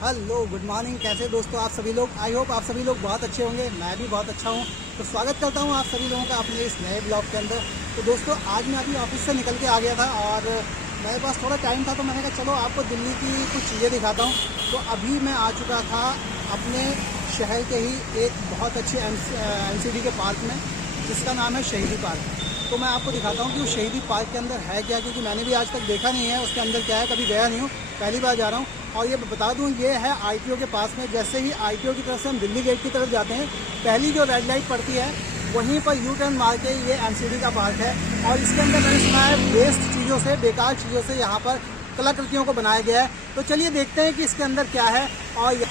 Hello good morning. कैसे दोस्तों आप सभी लोग? आई होप आप सभी लोग बहुत अच्छे होंगे। मैं भी बहुत अच्छा हूँ। तो स्वागत करता हूँ आप सभी लोगों का अपने इस नए ब्लॉग के अंदर। तो दोस्तों आज मैं अभी ऑफिस से निकल के आ गया था और मेरे पास थोड़ा टाइम था, तो मैंने कहा चलो आपको दिल्ली की कुछ चीज़ें दिखाता हूँ। तो अभी मैं आ चुका था अपने शहर के ही एक बहुत अच्छे एनसीडी के पार्क में, जिसका नाम है शहीदी पार्क। तो मैं आपको दिखाता हूँ कि उस शहीदी पार्क के अंदर है क्या, क्योंकि मैंने भी आज तक देखा नहीं है उसके अंदर क्या है, कभी गया नहीं हूँ, पहली बार जा रहा हूँ। और ये बता दूँ, ये है आईटीओ के पास में। जैसे ही आईटीओ की तरफ से हम दिल्ली गेट की तरफ जाते हैं, पहली जो रेड लाइट पड़ती है वहीं पर यू टर्न मार के ये एनसीडी का पार्क है। और इसके अंदर मैंने सुना है वेस्ट चीज़ों से, बेकार चीज़ों से यहाँ पर कलाकृतियों को बनाया गया है। तो चलिए देखते हैं कि इसके अंदर क्या है। और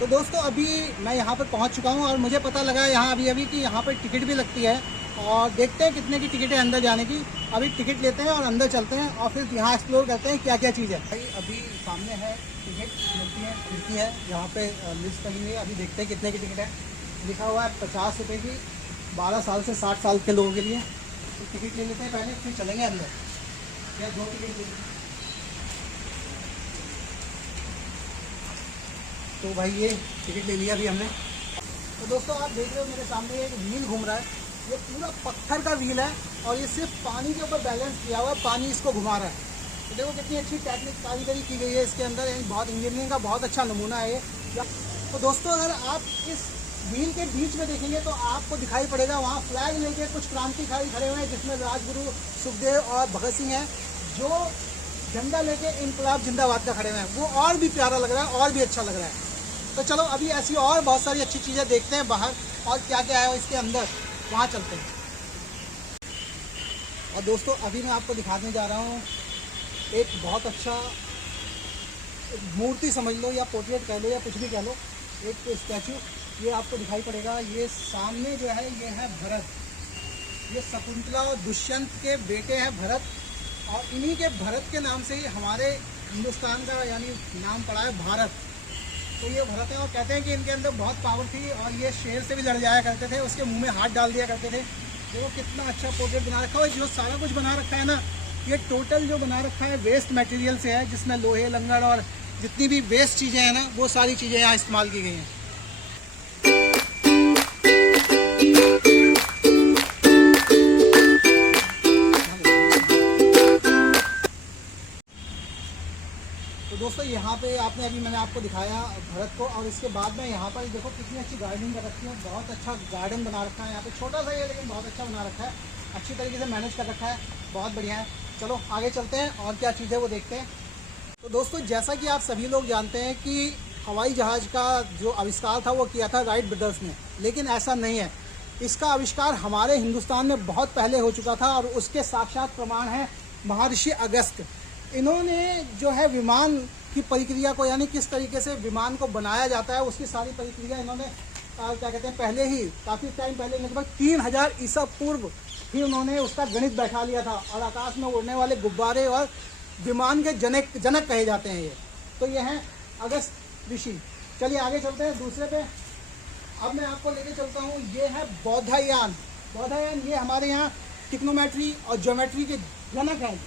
तो दोस्तों अभी मैं यहाँ पर पहुँच चुका हूँ और मुझे पता लगा यहाँ अभी कि यहाँ पर टिकट भी लगती है। और देखते हैं कितने की टिकट है अंदर जाने की। अभी टिकट लेते हैं और अंदर चलते हैं और फिर यहाँ एक्सप्लोर करते हैं क्या क्या चीज़ है। भाई अभी सामने है, टिकट मिलती है, खिड़की है, यहाँ पे लिस्ट लगी हुई है। अभी देखते हैं कितने की टिकट है। लिखा हुआ है 50 रुपये की 12 साल से 60 साल के लोगों के लिए। तो टिकट ले लेते हैं पहले, फिर चलेंगे अंदर। या 2 टिकट ले लेते हैं। तो भाई ये टिकट ले लिया अभी हमने। तो दोस्तों आप देख रहे हो मेरे सामने एक व्हील घूम रहा है। ये पूरा पत्थर का व्हील है और ये सिर्फ पानी के ऊपर बैलेंस किया हुआ है, पानी इसको घुमा रहा है। तो देखो कितनी अच्छी टेक्निक कारीगरी की गई है इसके अंदर। बहुत इंजीनियरिंग का बहुत अच्छा नमूना है ये। तो दोस्तों अगर आप इस व्हील के बीच में देखेंगे तो आपको दिखाई पड़ेगा वहाँ फ्लैग लेके कुछ क्रांतिकारी खड़े हुए हैं, जिसमें राजगुरु सुखदेव और भगत सिंह हैं, जो झंडा लेके इनकलाब जिंदाबाद का खड़े हुए हैं। वो और भी प्यारा लग रहा है और भी अच्छा लग रहा है। तो चलो अभी ऐसी और बहुत सारी अच्छी चीज़ें देखते हैं बाहर, और क्या क्या है इसके अंदर, वहाँ चलते हैं। और दोस्तों अभी मैं आपको दिखाने जा रहा हूँ एक बहुत अच्छा मूर्ति समझ लो, या पोर्ट्रेट कह लो, या कुछ भी कह लो, एक स्टैचू। ये आपको दिखाई पड़ेगा। ये सामने जो है ये है भरत। ये शकुंतला और दुष्यंत के बेटे हैं भरत, और इन्हीं के भरत के नाम से ही हमारे हिंदुस्तान का यानी नाम पड़ा है भारत। तो ये भरत हैं और कहते हैं कि इनके अंदर बहुत पावर थी और ये शेर से भी लड़ जाया करते थे, उसके मुंह में हाथ डाल दिया करते थे। देखो कितना अच्छा पोर्ट्रेट बना रखा है। जो सारा कुछ बना रखा है ना, ये टोटल जो बना रखा है वेस्ट मटेरियल से है, जिसमें लोहे लंगड़ और जितनी भी वेस्ट चीज़ें हैं ना, वो सारी चीज़ें यहाँ इस्तेमाल की गई हैं। तो दोस्तों यहाँ पे मैंने आपको दिखाया भरत को, और इसके बाद में यहाँ पर देखो कितनी अच्छी गार्डनिंग कर रखी है। बहुत अच्छा गार्डन बना रखा है यहाँ पे, छोटा सा ही है लेकिन बहुत अच्छा बना रखा है, अच्छी तरीके से मैनेज कर रखा है, बहुत बढ़िया है। चलो आगे चलते हैं और क्या चीज़ है वो देखते हैं। तो दोस्तों जैसा कि आप सभी लोग जानते हैं कि हवाई जहाज़ का जो आविष्कार था वो किया था राइट ब्रदर्स ने, लेकिन ऐसा नहीं है। इसका आविष्कार हमारे हिंदुस्तान में बहुत पहले हो चुका था, और उसके साक्षात प्रमाण है महर्षि अगस्त्य। इन्होंने जो है विमान की प्रक्रिया को, यानी किस तरीके से विमान को बनाया जाता है, उसकी सारी प्रक्रिया इन्होंने क्या कहते हैं, पहले ही काफ़ी टाइम पहले, लगभग 3000 ईसा पूर्व ही उन्होंने उसका गणित बैठा लिया था। और आकाश में उड़ने वाले गुब्बारे और विमान के जनक कहे जाते हैं ये। तो ये हैं अगस्त ऋषि। चलिए आगे चलते हैं दूसरे पे। अब मैं आपको लेके चलता हूँ, ये है बौद्धायन। बौद्धायन ये हमारे यहाँ टिक्नोमेट्री और ज्योमेट्री के जनक हैं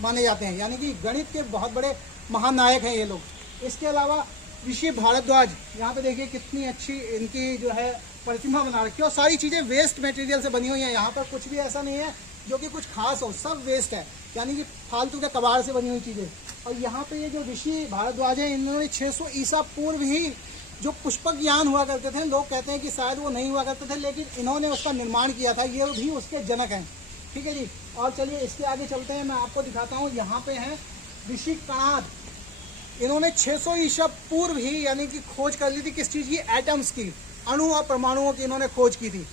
माने जाते हैं, यानी कि गणित के बहुत बड़े महानायक हैं ये लोग। इसके अलावा ऋषि भारद्वाज, यहाँ पे देखिए कितनी अच्छी इनकी जो है प्रतिमा बना रखी है, और सारी चीज़ें वेस्ट मटेरियल से बनी हुई हैं। यहाँ पर कुछ भी ऐसा नहीं है जो कि कुछ खास हो, सब वेस्ट है, यानी कि फालतू के कबाड़ से बनी हुई चीज़ें। और यहाँ पे ये जो ऋषि भारद्वाज हैं, इन्होंने 600 ईसा पूर्व ही जो पुष्पक यान हुआ करते थे, लोग कहते हैं कि शायद वो नहीं हुआ करते थे, लेकिन इन्होंने उसका निर्माण किया था। ये भी उसके जनक हैं। ठीक है जी। और चलिए इसके आगे चलते हैं, मैं आपको दिखाता हूँ। यहाँ पे हैं ऋषि कणाद। इन्होंने 600 ईसा पूर्व ही यानी कि खोज कर ली थी किस चीज़ की, एटम्स की, अणु और परमाणुओं की इन्होंने खोज की थी।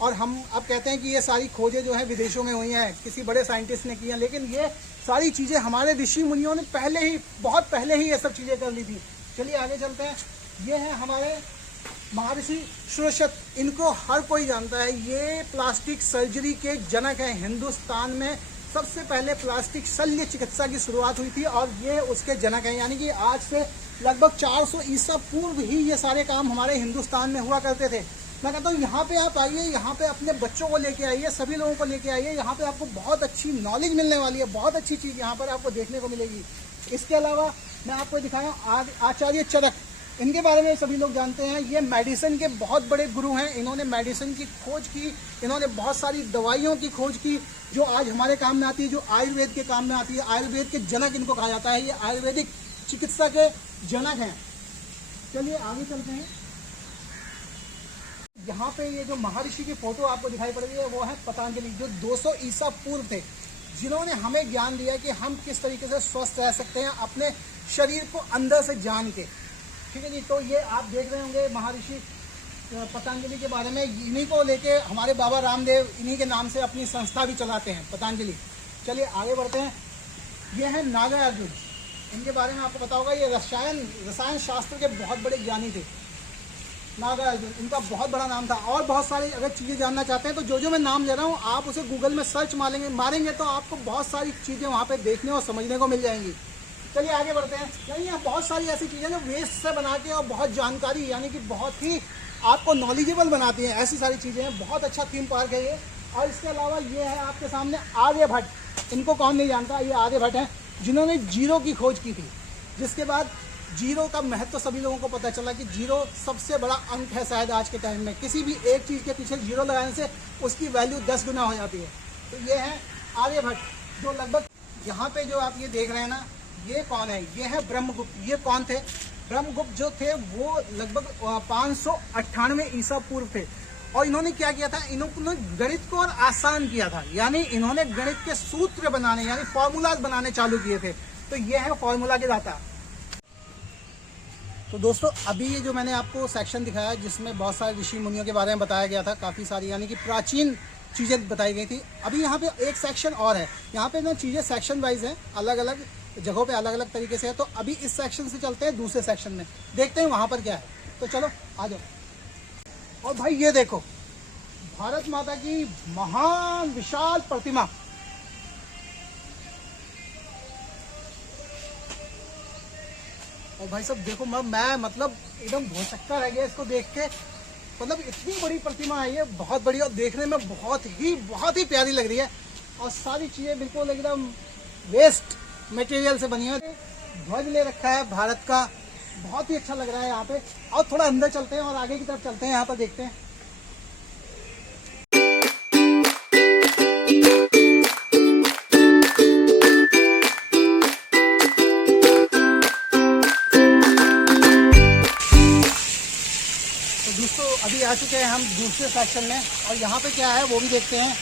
और हम अब कहते हैं कि ये सारी खोजें जो है विदेशों में हुई हैं, किसी बड़े साइंटिस्ट ने की हैं, लेकिन ये सारी चीज़ें हमारे ऋषि मुनियों ने पहले ही, बहुत पहले ही ये सब चीज़ें कर ली थी। चलिए आगे चलते हैं। ये है हमारे महर्षि सुरशत। इनको हर कोई जानता है, ये प्लास्टिक सर्जरी के जनक हैं। हिंदुस्तान में सबसे पहले प्लास्टिक शल्य चिकित्सा की शुरुआत हुई थी और ये उसके जनक हैं, यानी कि आज से लगभग 400 ईसा पूर्व ही ये सारे काम हमारे हिंदुस्तान में हुआ करते थे। मैं कहता हूँ यहाँ पे आप आइए, यहाँ पे अपने बच्चों को लेके आइए, सभी लोगों को लेके आइए। यहाँ पे आपको बहुत अच्छी नॉलेज मिलने वाली है, बहुत अच्छी चीज़ यहाँ पर आपको देखने को मिलेगी। इसके अलावा मैं आपको दिखाया आचार्य चरक, इनके बारे में सभी लोग जानते हैं। ये मेडिसिन के बहुत बड़े गुरु हैं। इन्होंने मेडिसिन की खोज की, इन्होंने बहुत सारी दवाइयों की खोज की जो आज हमारे काम में आती है, जो आयुर्वेद के काम में आती है। आयुर्वेद के जनक इनको कहा जाता है, ये आयुर्वेदिक चिकित्सा के जनक हैं। चलिए आगे चलते हैं। यहाँ पे ये जो महर्षि की फोटो आपको दिखाई पड़ रही है वो है पतंजलि, जो 200 ईसा पूर्व थे, जिन्होंने हमें ज्ञान दिया कि हम किस तरीके से स्वस्थ रह सकते हैं अपने शरीर को अंदर से जान के। ठीक है जी। तो ये आप देख रहे होंगे महर्षि पतंजलि के बारे में। इन्हीं को लेके हमारे बाबा रामदेव इन्हीं के नाम से अपनी संस्था भी चलाते हैं, पतंजलि। चलिए आगे बढ़ते हैं। ये है नागार्जुन, इनके बारे में आपको पता होगा, ये रसायन शास्त्र के बहुत बड़े ज्ञानी थे। नागार्जुन इनका बहुत बड़ा नाम था। और बहुत सारी अगर चीज़ें जानना चाहते हैं तो जो मैं नाम ले रहा हूँ आप उसे गूगल में सर्च मारेंगे तो आपको बहुत सारी चीज़ें वहाँ पे देखने और समझने को मिल जाएंगी। चलिए आगे बढ़ते हैं। यानी यहाँ बहुत सारी ऐसी चीज़ें जो वेस्ट से बना के और बहुत जानकारी यानी कि बहुत ही आपको नॉलेजेबल बनाती हैं, ऐसी सारी चीज़ें हैं। बहुत अच्छा थीम पार्क है ये। और इसके अलावा ये है आपके सामने आर्यभट्ट। इनको कौन नहीं जानता, ये आर्यभट्ट हैं जिन्होंने जीरो की खोज की थी, जिसके बाद जीरो का महत्व सभी लोगों को पता चला कि जीरो सबसे बड़ा अंक है शायद आज के टाइम में। किसी भी एक चीज़ के पीछे जीरो लगाने से उसकी वैल्यू 10 गुना हो जाती है। तो ये है आर्यभट्ट, जो लगभग यहाँ पे जो आप ये देख रहे हैं ना, ये कौन है, ये है ब्रह्मगुप्त। ये कौन थे? ब्रह्मगुप्त जो थे वो लगभग 598 ईसा पूर्व थे। और इन्होंने क्या किया था, इन्होंने गणित को और आसान किया था, यानी इन्होंने गणित के सूत्र बनाने यानी फॉर्मूलाज बनाने चालू किए थे। तो ये है फॉर्मूला के दाता। तो दोस्तों अभी ये जो मैंने आपको सेक्शन दिखाया जिसमें बहुत सारे ऋषि मुनियों के बारे में बताया गया था, काफ़ी सारी यानी कि प्राचीन चीज़ें बताई गई थी। अभी यहाँ पे एक सेक्शन और है, यहाँ पे ना चीज़ें सेक्शन वाइज हैं, अलग अलग जगहों पे अलग अलग तरीके से है। तो अभी इस सेक्शन से चलते हैं दूसरे सेक्शन में, देखते हैं वहाँ पर क्या है। तो चलो आ जाओ। और भाई ये देखो, भारत माता की महान विशाल प्रतिमा। और भाई सब देखो, मैं मतलब एकदम भौचक्का रह गया इसको देख के। मतलब इतनी बड़ी प्रतिमा है ये, बहुत बड़ी, और देखने में बहुत ही प्यारी लग रही है। और सारी चीज़ें बिल्कुल एकदम वेस्ट मटेरियल से बनी है। ध्वज ले रखा है भारत का, बहुत ही अच्छा लग रहा है यहाँ पे। और थोड़ा अंदर चलते हैं और आगे की तरफ चलते हैं, यहाँ पर देखते हैं। अभी आ चुके हैं हम दूसरे सेक्शन में और यहाँ पे क्या है वो भी देखते हैं।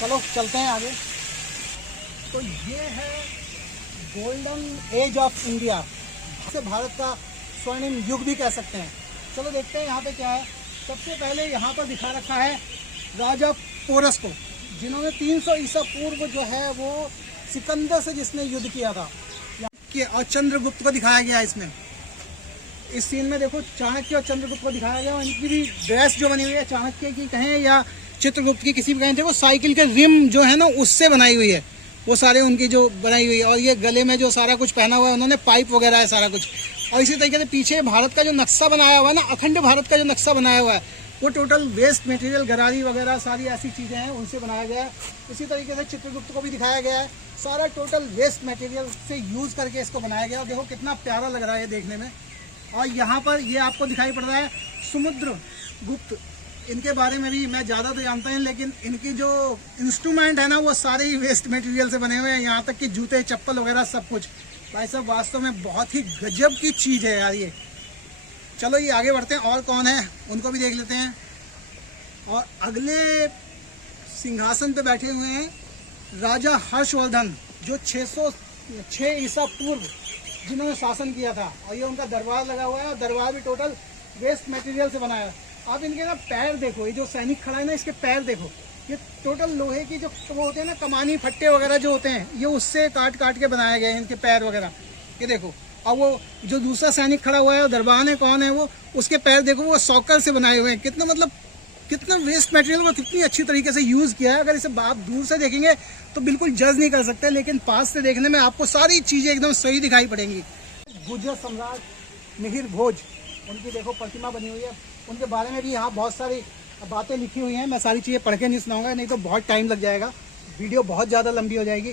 चलो चलते हैं आगे। तो ये है गोल्डन एज ऑफ इंडिया, जिसे भारत का स्वर्णिम युग भी कह सकते हैं। चलो देखते हैं यहाँ पे क्या है। सबसे पहले यहाँ पर दिखा रखा है राजा पोरस को, जिन्होंने 300 ईसा पूर्व जो है वो सिकंदर से जिसने युद्ध किया था। और चंद्रगुप्त को दिखाया गया इसमें। इस सीन में देखो चाणक्य और चंद्रगुप्त को दिखाया गया। और इनकी भी ड्रेस जो बनी हुई है चाणक्य की कहें या चित्रगुप्त की, किसी भी कहें, देखो साइकिल के रिम जो है ना उससे बनाई हुई है, वो सारे उनकी जो बनाई हुई है। और ये गले में जो सारा कुछ पहना हुआ है उन्होंने, पाइप वगैरह है सारा कुछ। और इसी तरीके से पीछे भारत का जो नक्शा बनाया हुआ है ना, अखंड भारत का जो नक्शा बनाया हुआ है वो टोटल वेस्ट मटेरियल, गरारी वगैरह सारी ऐसी चीज़ें हैं उनसे बनाया गया है। इसी तरीके से चित्रगुप्त को भी दिखाया गया है, सारा टोटल वेस्ट मटेरियल से यूज़ करके इसको बनाया गया। और देखो कितना प्यारा लग रहा है देखने में। और यहाँ पर ये आपको दिखाई पड़ रहा है समुद्रगुप्त। इनके बारे में भी मैं ज़्यादा तो जानता हूँ, लेकिन इनकी जो इंस्ट्रूमेंट है ना वो सारे ही वेस्ट मटेरियल से बने हुए हैं, यहाँ तक कि जूते चप्पल वगैरह सब कुछ। भाई साहब वास्तव में बहुत ही गजब की चीज़ है यार ये। चलो ये आगे बढ़ते हैं, और कौन है उनको भी देख लेते हैं। और अगले सिंहासन पे बैठे हुए हैं राजा हर्षवर्धन, जो 606 ईसा पूर्व जिन्होंने शासन किया था। और ये उनका दरबार लगा हुआ है, और दरबार भी टोटल वेस्ट मटेरियल से बनाया है। आप इनके ना पैर देखो, ये जो सैनिक खड़ा है ना इसके पैर देखो, ये टोटल लोहे की जो वो होते हैं ना कमानी फट्टे वगैरह जो होते हैं, ये उससे काट काट के बनाए गए हैं इनके पैर वगैरह। ये देखो। और वो जो दूसरा सैनिक खड़ा हुआ है दरबार है, कौन है वो, उसके पैर देखो, वो सॉकर से बनाए हुए हैं। कितना मतलब कितना वेस्ट मटेरियल को कितनी अच्छी तरीके से यूज़ किया है। अगर इसे आप दूर से देखेंगे तो बिल्कुल जज नहीं कर सकते, लेकिन पास से देखने में आपको सारी चीज़ें एकदम सही दिखाई पड़ेंगी। गुर्जर सम्राट मिहिर भोज, उनकी देखो प्रतिमा बनी हुई है। उनके बारे में भी यहाँ बहुत सारी बातें लिखी हुई हैं। मैं सारी चीज़ें पढ़ के नहीं सुनाऊंगा, नहीं तो बहुत टाइम लग जाएगा, वीडियो बहुत ज़्यादा लंबी हो जाएगी।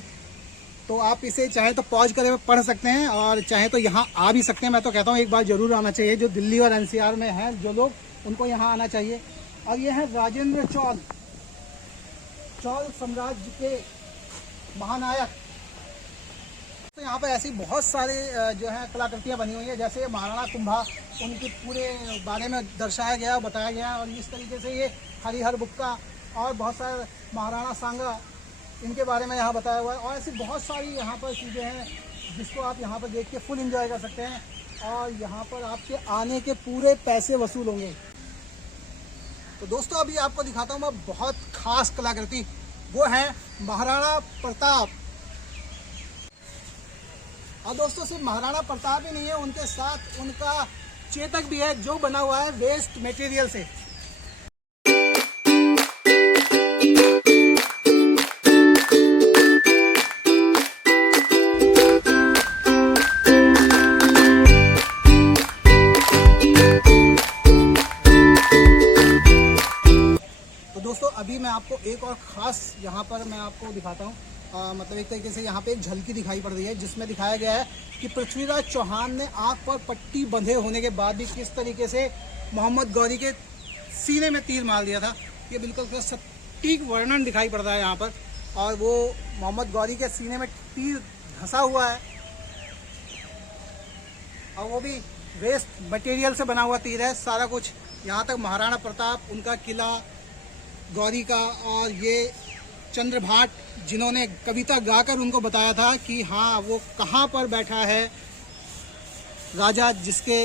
तो आप इसे चाहे तो पॉज करके पढ़ सकते हैं और चाहे तो यहाँ आ भी सकते हैं। मैं तो कहता हूँ एक बार जरूर आना चाहिए। जो दिल्ली और एनसीआर में हैं जो लोग, उनको यहाँ आना चाहिए। और ये है राजेंद्र चौल, चौल साम्राज्य के महानायक। तो यहाँ पर ऐसी बहुत सारे जो है कलाकृतियाँ बनी हुई है, जैसे महाराणा कुंभा, उनके पूरे बारे में दर्शाया गया, बताया गया। और इस तरीके से ये हरिहर बुक्का और बहुत सारे महाराणा सांगा, इनके बारे में यहाँ बताया हुआ है। और ऐसी बहुत सारी यहाँ पर चीज़ें हैं जिसको आप यहाँ पर देख के फुल एंजॉय कर सकते हैं। और यहाँ पर आपके आने के पूरे पैसे वसूल होंगे। तो दोस्तों अभी आपको दिखाता हूँ मैं बहुत खास कलाकृति, वो है महाराणा प्रताप। और दोस्तों सिर्फ महाराणा प्रताप ही नहीं है, उनके साथ उनका चेतक भी है जो बना हुआ है वेस्ट मटेरियल से। दोस्तों अभी मैं आपको एक और ख़ास यहाँ पर मैं आपको दिखाता हूँ। मतलब एक तरीके से यहाँ पे एक झलकी दिखाई पड़ रही है जिसमें दिखाया गया है कि पृथ्वीराज चौहान ने आँख पर पट्टी बंधे होने के बाद भी किस तरीके से मोहम्मद गौरी के सीने में तीर मार दिया था। ये बिल्कुल सटीक वर्णन दिखाई पड़ रहा है यहाँ पर। और वो मोहम्मद गौरी के सीने में तीर धंसा हुआ है और वो भी वेस्ट मटेरियल से बना हुआ तीर है सारा कुछ। यहाँ तक महाराणा प्रताप, उनका किला गौरी का, और ये चंद्रभाट जिन्होंने कविता गाकर उनको बताया था कि हाँ वो कहाँ पर बैठा है राजा जिसके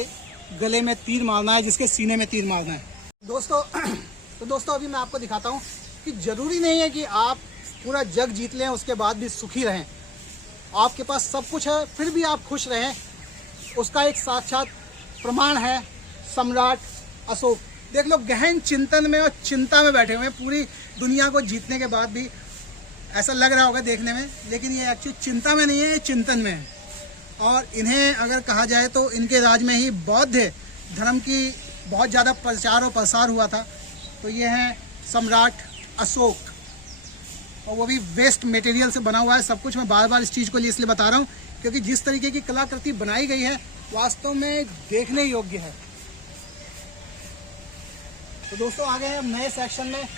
गले में तीर मारना है, जिसके सीने में तीर मारना है। दोस्तों अभी मैं आपको दिखाता हूँ कि ज़रूरी नहीं है कि आप पूरा जग जीत लें उसके बाद भी सुखी रहें। आपके पास सब कुछ है फिर भी आप खुश रहें, उसका एक साक्षात प्रमाण है सम्राट अशोक। देख लो गहन चिंतन में और चिंता में बैठे हुए हैं, पूरी दुनिया को जीतने के बाद भी। ऐसा लग रहा होगा देखने में, लेकिन ये एक्चुअली चिंता में नहीं है, ये चिंतन में है। और इन्हें अगर कहा जाए तो इनके राज में ही बौद्ध धर्म की बहुत ज़्यादा प्रचार और प्रसार हुआ था। तो ये है सम्राट अशोक, और वो भी वेस्ट मटेरियल से बना हुआ है सब कुछ। मैं बार बार इस चीज़ को इसलिए बता रहा हूँ क्योंकि जिस तरीके की कलाकृति बनाई गई है वास्तव में देखने योग्य है। तो दोस्तों आ गए हैं नए सेक्शन में,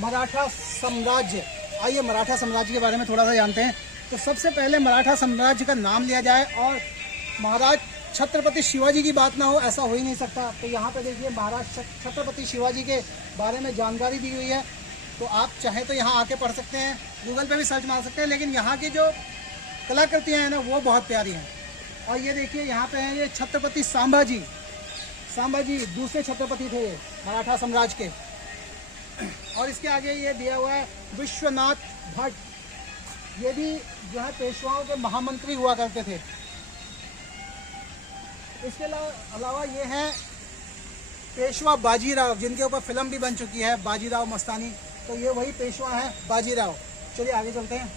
मराठा साम्राज्य। आइए मराठा साम्राज्य के बारे में थोड़ा सा जानते हैं। तो सबसे पहले मराठा साम्राज्य का नाम लिया जाए और महाराज छत्रपति शिवाजी की बात ना हो ऐसा हो ही नहीं सकता। तो यहाँ पे देखिए महाराज छत्रपति शिवाजी के बारे में जानकारी दी हुई है। तो आप चाहे तो यहाँ आके पढ़ सकते हैं, गूगल पे भी सर्च मार सकते हैं। लेकिन यहाँ की जो कलाकृतियाँ हैं ना वो बहुत प्यारी हैं। और ये देखिए यहाँ पे हैं ये छत्रपति संभाजी दूसरे छत्रपति थे मराठा साम्राज्य के। और इसके आगे ये दिया हुआ है विश्वनाथ भट्ट, ये भी जो है पेशवाओं के महामंत्री हुआ करते थे। इसके अलावा ये हैं पेशवा बाजीराव, जिनके ऊपर फिल्म भी बन चुकी है बाजीराव मस्तानी। तो ये वही पेशवा है बाजीराव। चलिए आगे चलते हैं।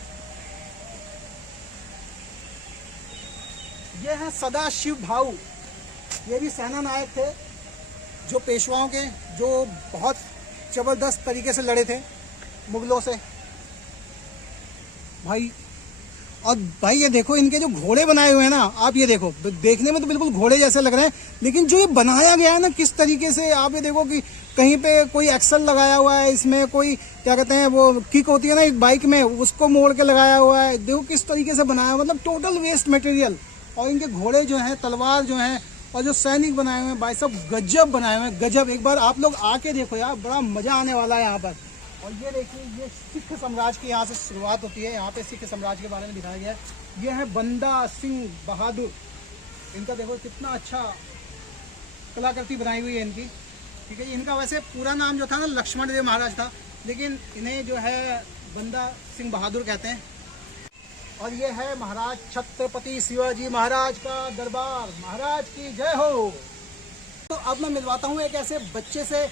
ये हैं सदाशिव भाऊ, ये भी सेना नायक थे जो पेशवाओं के, जो बहुत ज़बरदस्त तरीके से लड़े थे मुगलों से भाई। और भाई ये देखो इनके जो घोड़े बनाए हुए हैं ना, आप ये देखो, देखने में तो बिल्कुल घोड़े जैसे लग रहे हैं, लेकिन जो ये बनाया गया है ना किस तरीके से, आप ये देखो कि कहीं पे कोई एक्सल लगाया हुआ है, इसमें कोई क्या कहते हैं वो किक होती है ना एक बाइक में, उसको मोड़ के लगाया हुआ है। देखो किस तरीके से बनाया है, मतलब टोटल वेस्ट मटेरियल। और इनके घोड़े जो हैं, तलवार जो हैं, और जो सैनिक बनाए हुए हैं भाई सब गजब बनाए हुए हैं, गजब। एक बार आप लोग आके देखो यार, बड़ा मजा आने वाला है यहाँ पर। और ये देखिए ये सिख साम्राज्य की यहाँ से शुरुआत होती है। यहाँ पे सिख साम्राज्य के बारे में दिखाया गया है। ये है बंदा सिंह बहादुर, इनका देखो कितना अच्छा कलाकृति बनाई हुई है इनकी। ठीक है, इनका वैसे पूरा नाम जो था ना लक्ष्मण देव महाराज था, लेकिन इन्हें जो है बंदा सिंह बहादुर कहते हैं। और ये है महाराज छत्रपति शिवाजी महाराज का दरबार, महाराज की जय हो। तो अब मैं मिलवाता हूँ एक ऐसे बच्चे से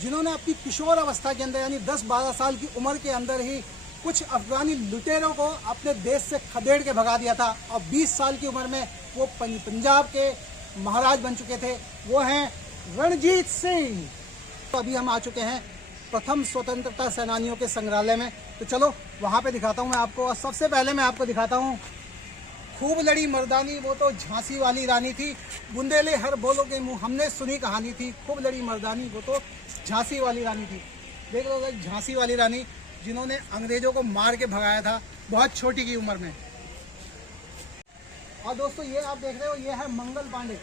जिन्होंने अपनी किशोर अवस्था के अंदर यानी 10-12 साल की उम्र के अंदर ही कुछ अफगानी लुटेरों को अपने देश से खदेड़ के भगा दिया था, और 20 साल की उम्र में वो पंजाब के महाराज बन चुके थे। वो हैं रणजीत सिंह। तो अभी हम आ चुके हैं प्रथम स्वतंत्रता सेनानियों के संग्रहालय में। तो चलो वहाँ पे दिखाता हूँ मैं आपको। और सबसे पहले मैं आपको दिखाता हूँ खूब लड़ी मर्दानी वो तो झांसी वाली रानी थी, बुंदेले हर बोलो के मुंह हमने सुनी कहानी थी। खूब लड़ी मर्दानी वो तो झांसी वाली रानी थी। देख लो झांसी वाली रानी जिन्होंने अंग्रेजों को मार के भगाया था बहुत छोटी की उम्र में। और दोस्तों ये आप देख रहे हो ये है मंगल पांडे।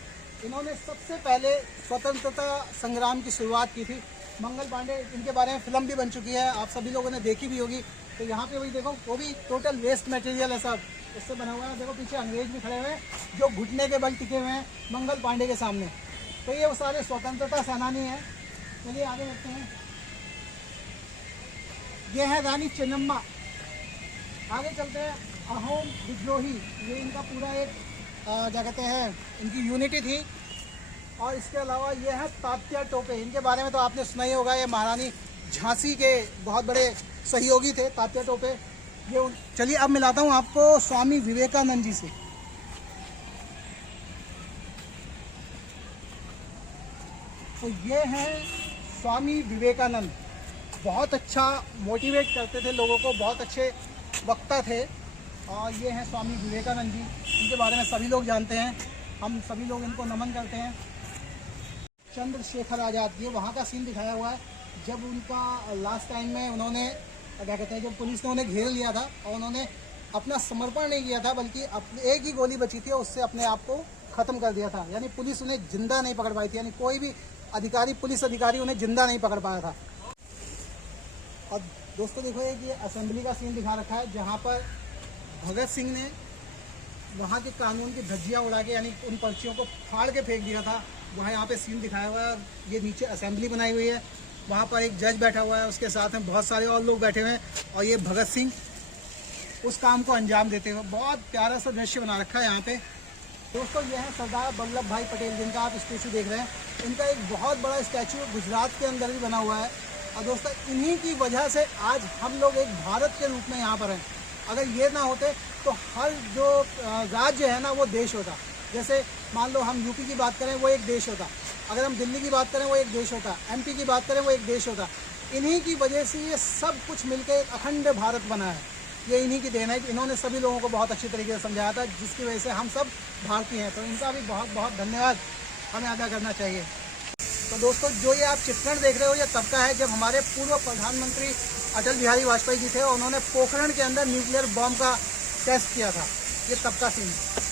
इन्होंने सबसे पहले स्वतंत्रता संग्राम की शुरुआत की थी। मंगल पांडे, इनके बारे में फिल्म भी बन चुकी है, आप सभी लोगों ने देखी भी होगी। तो यहाँ पे वही देखो वो भी टोटल वेस्ट मटेरियल है सब, इससे बना हुआ है। देखो पीछे अंग्रेज भी खड़े हुए हैं जो घुटने के बल टिके हुए हैं मंगल पांडे के सामने। तो ये वो सारे स्वतंत्रता सेनानी हैं। चलिए आगे बढ़ते हैं। ये है रानी चेन्नम्मा। आगे चलते हैं। अहोम विद्रोही, ये इनका पूरा एक क्या कहते हैं इनकी यूनिटी थी। और इसके अलावा ये है तात्या टोपे। इनके बारे में तो आपने सुना ही होगा, ये महारानी झांसी के बहुत बड़े सहयोगी थे तात्या टोपे। ये चलिए अब मिलाता हूँ आपको स्वामी विवेकानंद जी से। तो ये हैं स्वामी विवेकानंद। बहुत अच्छा मोटिवेट करते थे लोगों को, बहुत अच्छे वक्ता थे। और ये हैं स्वामी विवेकानंद जी, इनके बारे में सभी लोग जानते हैं, हम सभी लोग इनको नमन करते हैं। चंद्रशेखर आज़ाद, ये वहाँ का सीन दिखाया हुआ है जब उनका लास्ट टाइम में उन्होंने क्या कहते हैं जब पुलिस ने उन्हें घेर लिया था और उन्होंने अपना समर्पण नहीं किया था, बल्कि एक ही गोली बची थी और उससे अपने आप को ख़त्म कर दिया था। यानी पुलिस उन्हें जिंदा नहीं पकड़ पाई थी, यानी कोई भी अधिकारी, पुलिस अधिकारी उन्हें जिंदा नहीं पकड़ पाया था। और दोस्तों देखो ये असेंबली का सीन दिखा रखा है जहाँ पर भगत सिंह ने वहाँ के कानून की धज्जियाँ उड़ा के यानी उन पर्चियों को फाड़ के फेंक दिया था। वहाँ यहाँ पे सीन दिखाया हुआ है। ये नीचे असेंबली बनाई हुई है, वहाँ पर एक जज बैठा हुआ है, उसके साथ में बहुत सारे और लोग बैठे हुए हैं और ये भगत सिंह उस काम को अंजाम देते हुए। बहुत प्यारा सा दृश्य बना रखा है यहाँ पे। दोस्तों ये है सरदार वल्लभ भाई पटेल, जिनका आप स्टैचू देख रहे हैं। इनका एक बहुत बड़ा स्टैचू गुजरात के अंदर भी बना हुआ है। और दोस्तों इन्हीं की वजह से आज हम लोग एक भारत के रूप में यहाँ पर हैं। अगर ये ना होते तो हर जो राज्य है ना वो देश होता। जैसे मान लो हम यूपी की बात करें वो एक देश होता, अगर हम दिल्ली की बात करें वो एक देश होता, एमपी की बात करें वो एक देश होता। इन्हीं की वजह से ये सब कुछ मिलकर एक अखंड भारत बना है। ये इन्हीं की देन है। इन्होंने सभी लोगों को बहुत अच्छी तरीके से समझाया था, जिसकी वजह से हम सब भारतीय हैं। तो इनका भी बहुत बहुत धन्यवाद हमें अदा करना चाहिए। तो दोस्तों जो ये आप चित्रण देख रहे हो ये तब का है जब हमारे पूर्व प्रधानमंत्री अटल बिहारी वाजपेयी जी थे और उन्होंने पोखरण के अंदर न्यूक्लियर बॉम्ब का टेस्ट किया था। ये तब का सीन है।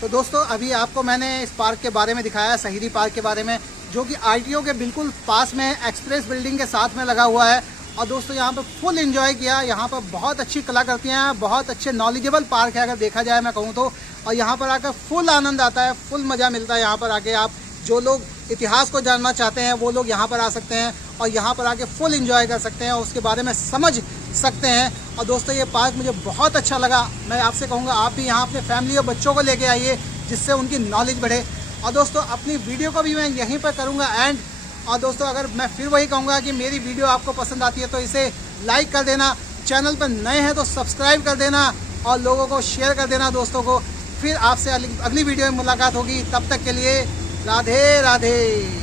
तो दोस्तों अभी आपको मैंने इस पार्क के बारे में दिखाया, शहीदी पार्क के बारे में, जो कि आरटीओ के बिल्कुल पास में एक्सप्रेस बिल्डिंग के साथ में लगा हुआ है। और दोस्तों यहाँ पर फुल एंजॉय किया। यहाँ पर बहुत अच्छी कलाकृतियाँ हैं, बहुत अच्छे नॉलेजेबल पार्क है अगर देखा जाए मैं कहूँ तो। और यहाँ पर आकर फुल आनंद आता है, फुल मज़ा मिलता है यहाँ पर आके। आप जो लोग इतिहास को जानना चाहते हैं वो लोग यहाँ पर आ सकते हैं और यहाँ पर आके फुल एंजॉय कर सकते हैं और उसके बारे में समझ सकते हैं। और दोस्तों ये पार्क मुझे बहुत अच्छा लगा। मैं आपसे कहूँगा आप भी यहाँ अपने फैमिली और बच्चों को लेके आइए, जिससे उनकी नॉलेज बढ़े। और दोस्तों अपनी वीडियो को भी मैं यहीं पर करूँगा एंड। और दोस्तों अगर मैं फिर वही कहूँगा कि मेरी वीडियो आपको पसंद आती है तो इसे लाइक कर देना, चैनल पर नए हैं तो सब्सक्राइब कर देना और लोगों को शेयर कर देना दोस्तों को। फिर आपसे अगली वीडियो में मुलाकात होगी, तब तक के लिए राधे राधे।